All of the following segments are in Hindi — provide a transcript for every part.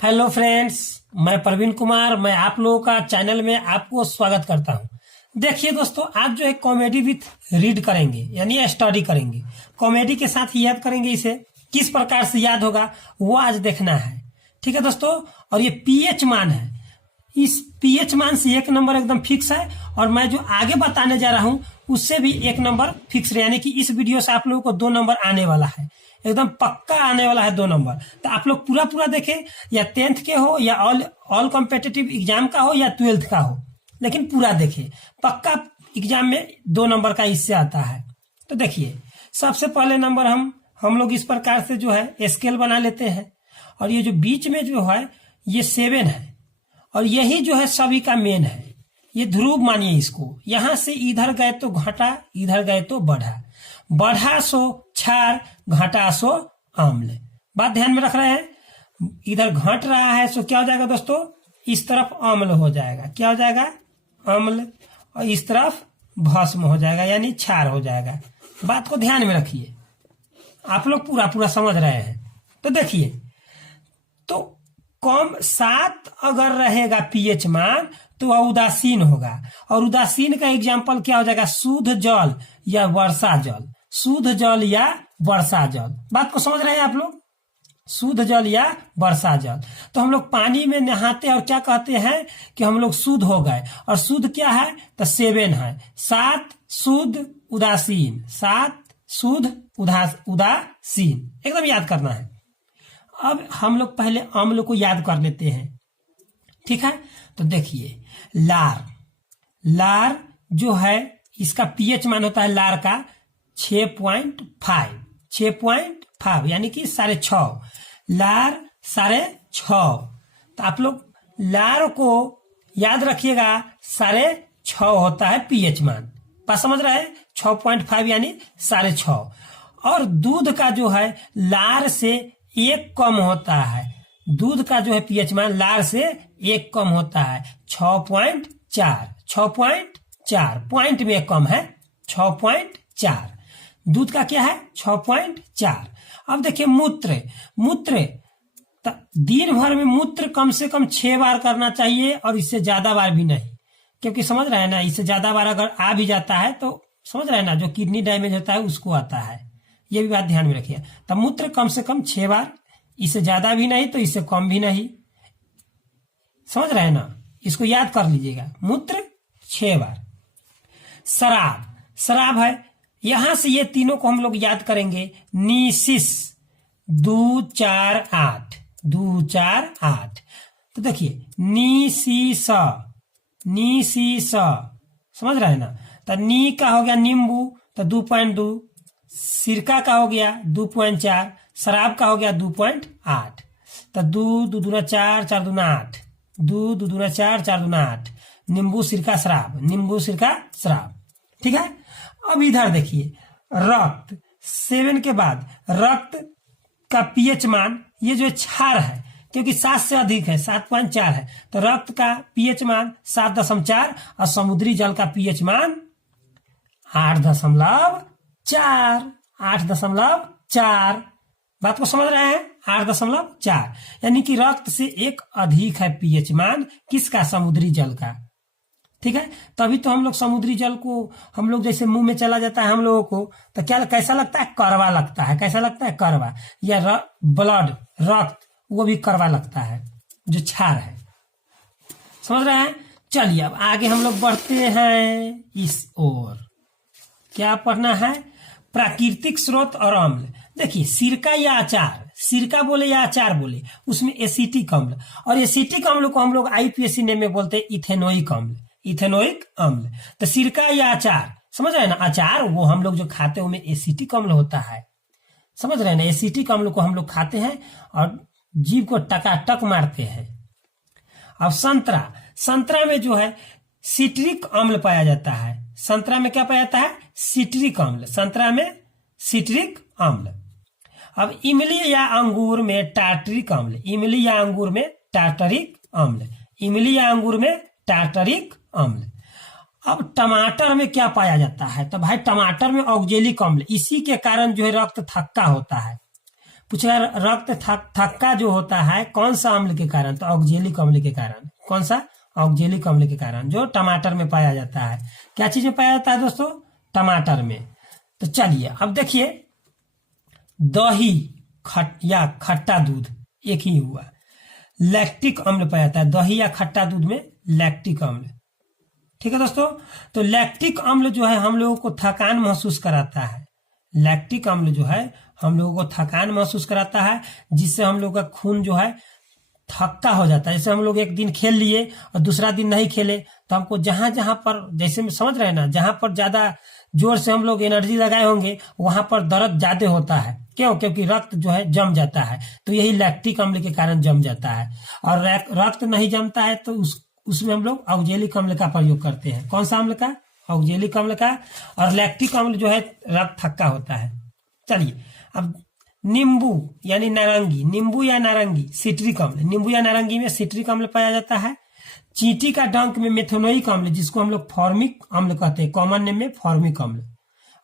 हेलो फ्रेंड्स, मैं प्रवीण कुमार। मैं आप लोगों का चैनल में आपको स्वागत करता हूं। देखिए दोस्तों, आज जो है कॉमेडी विथ रीड करेंगे, यानी स्टडी करेंगे। कॉमेडी के साथ ही याद करेंगे। इसे किस प्रकार से याद होगा वो आज देखना है। ठीक है दोस्तों। और ये पीएच मान है। इस पीएच मान से एक नंबर एकदम फिक्स है, और मैं जो आगे बताने जा रहा हूं उससे भी एक नंबर फिक्स है। यानी कि इस वीडियो से आप लोगों को 2 नंबर आने वाला है, एकदम पक्का आने वाला है 2 नंबर। तो आप लोग पूरा देखें, या 10th के हो, या ऑल कॉम्पिटिटिव एग्जाम का हो, या 12th का हो, लेकिन पूरा देखें। पक्का एग्जाम में 2 नंबर का इससे आता है। तो देखिए, सबसे पहले नंबर हम लोग इस प्रकार से जो है स्केल बना लेते हैं। और ये जो बीच में जो है ये 7 है, और यही जो है सभी का मेन है। ये ध्रुव मानिए इसको। यहां से इधर गए तो घटा, इधर गए तो बढ़ा। बढ़ा सो क्षार, घटा सो अम्ल। बात ध्यान में रख रहे हैं। इधर घट रहा है सो क्या हो जाएगा दोस्तों, इस तरफ अम्ल हो जाएगा। क्या हो जाएगा, अम्ल। और इस तरफ भस्म हो जाएगा, यानी क्षार हो जाएगा। बात को ध्यान में रखिए, आप लोग पूरा समझ रहे हैं। तो देखिए, तो कम 7 अगर रहेगा पीएच मान तो वह उदासीन होगा। और उदासीन का एग्जाम्पल क्या हो जाएगा, शुद्ध जल या वर्षा जल। शुद्ध जल या वर्षा जल। बात को समझ रहे हैं आप लोग, शुद्ध जल या वर्षा जल। तो हम लोग पानी में नहाते हैं और क्या कहते हैं कि हम लोग शुद्ध हो गए। और शुद्ध क्या है, तो 7 है। 7 शुद्ध उदासीन, 7 शुद्ध उदासीन, एकदम याद करना है। अब हम लोग पहले अम्ल को याद कर लेते हैं। ठीक है। तो देखिए, लार जो है इसका पीएच मान होता है लार का 6.5, यानी कि 6.5। लार 6.5। तो आप लोग लार को याद रखिएगा, 6.5 होता है पीएच मान। बात समझ रहे हैं, 6.5 यानी 6.5। और दूध का जो है लार से 1 कम होता है। दूध का जो है पीएच मान लार से 1 कम होता है, 6.4। पॉइंट में कम है, 6.4। दूध का क्या है, 6.4। अब देखिए मूत्र दिन भर में मूत्र कम से कम 6 बार करना चाहिए, और इससे ज्यादा बार भी नहीं। क्योंकि समझ रहे हैं ना, इससे ज्यादा बार अगर आ भी जाता है तो समझ रहे हैं ना, जो किडनी डैमेज होता है उसको आता है। ये भी बात ध्यान में रखिए। तो मूत्र कम से कम 6 बार, इससे ज्यादा भी नहीं तो इससे कम भी नहीं। समझ रहे हैं ना, इसको याद कर लीजिएगा, मूत्र 6 बार। शराब है, यहां से ये तीनों को हम लोग याद करेंगे। नीसिस 2 4 8। तो देखिए, नीसीस समझ रहे हैं ना। तो नी का हो गया नींबू, तो 2.2। सिरका का हो गया 2.4। शराब का हो गया 2.8। तो 2 2 दूना 4 4 दूना 8। 2 2 दूना 4 4 दूना 8। नींबू सिरका शराब। ठीक है। अब इधर देखिए, रक्त 7 के बाद रक्त का पीएच मान, ये जो क्षार है, क्योंकि 7 से अधिक है, 7.4 है, तो रक्त का पीएच मान 7.4। और समुद्री जल का पीएच मान 8.4। बात को समझ रहे हैं, 8.4। यानी कि रक्त से 1 अधिक है पीएच मान किसका, समुद्री जल का। ठीक है। तभी तो हम लोग समुद्री जल को हम लोग जैसे मुंह में चला जाता है हम लोगों को, तो क्या कैसा लगता है, कड़वा लगता है। कैसा लगता है, कड़वा। या रक्त वो भी कड़वा लगता है, जो क्षार है। समझ रहे हैं। चलिए अब आगे हम लोग बढ़ते हैं इस ओर। क्या पढ़ना है, प्राकृतिक स्रोत और अम्ल। देखिए, सिरका या अचार, सिरका बोले या अचार बोले, उसमें एसिटिक अम्ल। और एसिटिक अम्ल को हम लोग आईपीएससी नेम में बोलते हैं इथेनोइक अम्ल। तो सिरका या अचार, समझ रहे हैं ना, अचार वो हम लोग जो खाते हैं उनमें एसिटिक अम्ल होता है। समझ रहे हैं ना, एसिटिक अम्ल को हम लोग खाते हैं और जीभ को टकाटक मारते हैं। अब संतरा में जो है सिट्रिक अम्ल पाया जाता है। संतरा में क्या पाया जाता है, सिट्रिक अम्ल। संतरा में सिट्रिक अम्ल। अब इमली या अंगूर में टार्टरिक अम्ल। अब टमाटर में क्या पाया जाता है, तो भाई टमाटर में ऑक्जेलिक अम्ल। इसी के कारण जो है रक्त थक्का होता है। पूछा रक्त थक्का जो होता है कौन सा अम्ल के कारण, तो ऑक्जेलिक अम्ल के कारण। कौन सा? ऑक्जेलिक अम्ल के कारण, जो टमाटर में पाया जाता है। क्या चीज में पाया जाता है दोस्तों? टमाटर में। तो चलिए अब देखिए, दही या खट्टा दूध एक ही हुआ। लैक्टिक अम्ल पाया जाता है दही या खट्टा दूध में, लैक्टिक अम्ल। ठीक है दोस्तों, तो लैक्टिक अम्ल जो है हम लोगों को थकान महसूस कराता है। लैक्टिक अम्ल जो है हम लोगों को थकान महसूस कराता है, जिससे हम लोग का खून जो है थक्का हो जाता है। जैसे हम लोग एक दिन खेल लिए और दूसरा दिन नहीं खेले, तो हमको जहां जहां पर, जैसे में समझ रहे हैं ना, जहां पर ज्यादा जोर से हम लोग एनर्जी लगाए होंगे वहां पर दर्द ज्यादा होता है। क्यों? क्योंकि रक्त जो है जम जाता है, तो यही लैक्टिक अम्ल के कारण जम जाता है। और रक्त नहीं जमता है तो उसमें हम लोग ऑक्जेलिक अम्ल का प्रयोग करते हैं। कौन सा अम्ल का? ऑक्जेलिक अम्ल का। और लैक्टिक अम्ल जो है रक्त थक्का होता है। चलिए अब नींबू यानी नारंगी, नींबू या नारंगी, सिट्रिक अम्ल। नींबू या नारंगी में सिट्रिक अम्ल पाया जाता है। चींटी का डंक में मेथेनोइक अम्ल, जिसको हम लोग फॉर्मिक अम्ल कहते हैं, कॉमन नेम में फॉर्मिक अम्ल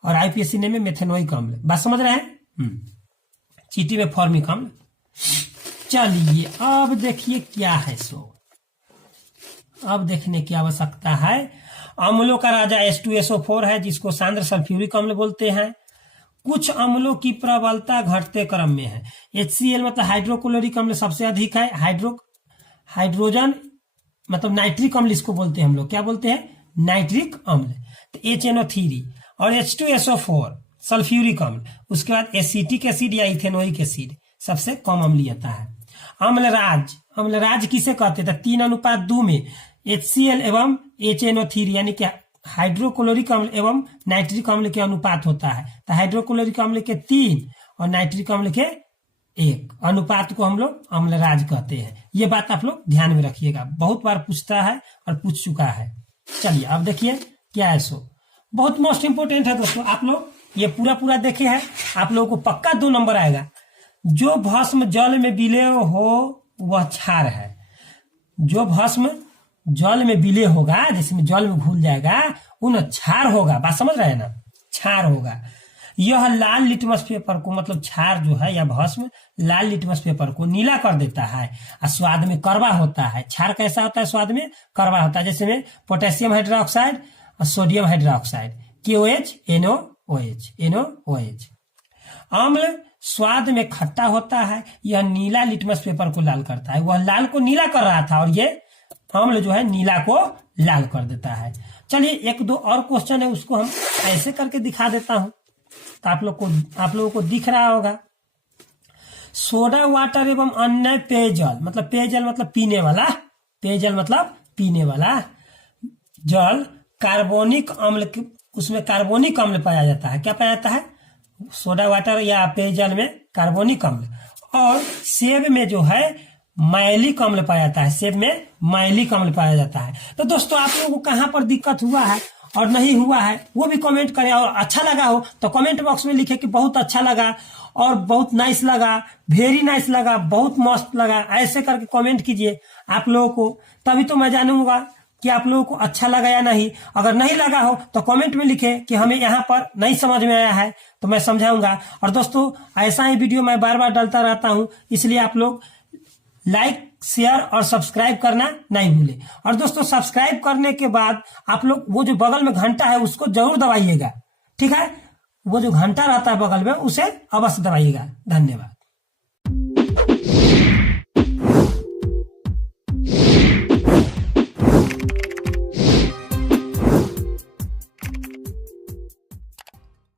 और आईपीएससी नेम में मेथेनोइक अम्ल। बात समझ रहे हैं? चींटी में फॉर्मिक अम्ल। चलिए अब देखिए क्या है सो, अब देखने की आवश्यकता है। अम्लों का राजा H2SO4 है, जिसको सांद्र सल्फ्यूरिक अम्ल बोलते हैं। कुछ अम्लों की प्रबलता घटते क्रम में है। HCl मतलब हाइड्रोक्लोरिक अम्ल सबसे अधिक है। हाइड्रोजन मतलब नाइट्रिक अम्ल इसको बोलते हैं हम लोग, क्या बोलते हैं? नाइट्रिक अम्ल। तो HNO3 और H2SO4 सल्फ्यूरिक अम्ल। उसके बाद एसिटिक एसिड या इथेनोइक एसिड सबसे कम अम्लीयता है। अम्लराज, अम्लराज किसे कहते हैं? 3:2 में HCl एवं HNO3 यानी क्या हाइड्रोक्लोरिक अम्ल एवं नाइट्रिक अम्ल के अनुपात होता है। तो हाइड्रोक्लोरिक अम्ल के 3 और नाइट्रिक अम्ल के 1 अनुपात को हम लोग अम्लराज कहते हैं। ये बात आप लोग ध्यान में रखिएगा, बहुत बार पूछता है और पूछ चुका है। चलिए अब देखिए क्या है सो, बहुत मोस्ट इंपोर्टेंट है दोस्तों। आप लोग ये पूरा देखे हैं, आप लोगों को पक्का 2 नंबर आएगा। जो भस्म जल में विलय हो वह क्षार है। जो भस्म जल में विलय होगा, जिसमें जल में घुल जाएगा, वो न क्षार होगा। बात समझ रहे हैं ना? क्षार होगा। यह लाल लिटमस पेपर को, मतलब क्षार जो है या भस्म लाल लिटमस पेपर को नीला कर देता है और स्वाद में कड़वा होता है। क्षार कैसा होता है? स्वाद में कड़वा होता है। जैसे में पोटेशियम हाइड्रोक्साइड और सोडियम हाइड्रोक्साइड, KOH NOOH। अम्ल स्वाद में खट्टा होता है। यह नीला लिटमस पेपर को लाल करता है। वह लाल को नीला कर रहा था और ये अम्ल जो है नीला को लाल कर देता है। चलिए 1-2 और क्वेश्चन है, उसको हम ऐसे करके दिखा देता हूं, तो आप लोगों को दिख रहा होगा। सोडा वाटर एवं अन्य पेयजल, मतलब पेयजल मतलब पीने वाला, पेयजल मतलब पीने वाला जल, कार्बोनिक अम्ल, उसमें कार्बोनिक अम्ल पाया जाता है। क्या पाया जाता है? सोडा वाटर या पेयजल में कार्बोनिक अम्ल। और सेब में जो है मैलिक अम्ल पाया जाता है। सेब में मैलिक अम्ल पाया जाता है। तो दोस्तों आप लोगों को कहां पर दिक्कत हुआ है और नहीं हुआ है वो भी कमेंट करें, और अच्छा लगा हो तो कमेंट बॉक्स में लिखे कि बहुत अच्छा लगा और बहुत नाइस लगा, वेरी नाइस लगा, बहुत मस्त लगा, ऐसे करके कमेंट कीजिए आप लोगों को, तभी तो मैं जानूंगा कि आप लोगों को अच्छा लगा या नहीं। अगर नहीं लगा हो तो कमेंट में लिखे कि हमें यहाँ पर नहीं समझ में आया है, तो मैं समझाऊंगा। और दोस्तों ऐसा ही वीडियो मैं बार बार डालता रहता हूं, इसलिए आप लोग लाइक, शेयर और सब्सक्राइब करना नहीं भूले। और दोस्तों सब्सक्राइब करने के बाद आप लोग वो जो बगल में घंटा है उसको जरूर दबाइएगा, ठीक है? वो जो घंटा रहता है बगल में उसे अवश्य दबाइएगा। धन्यवाद।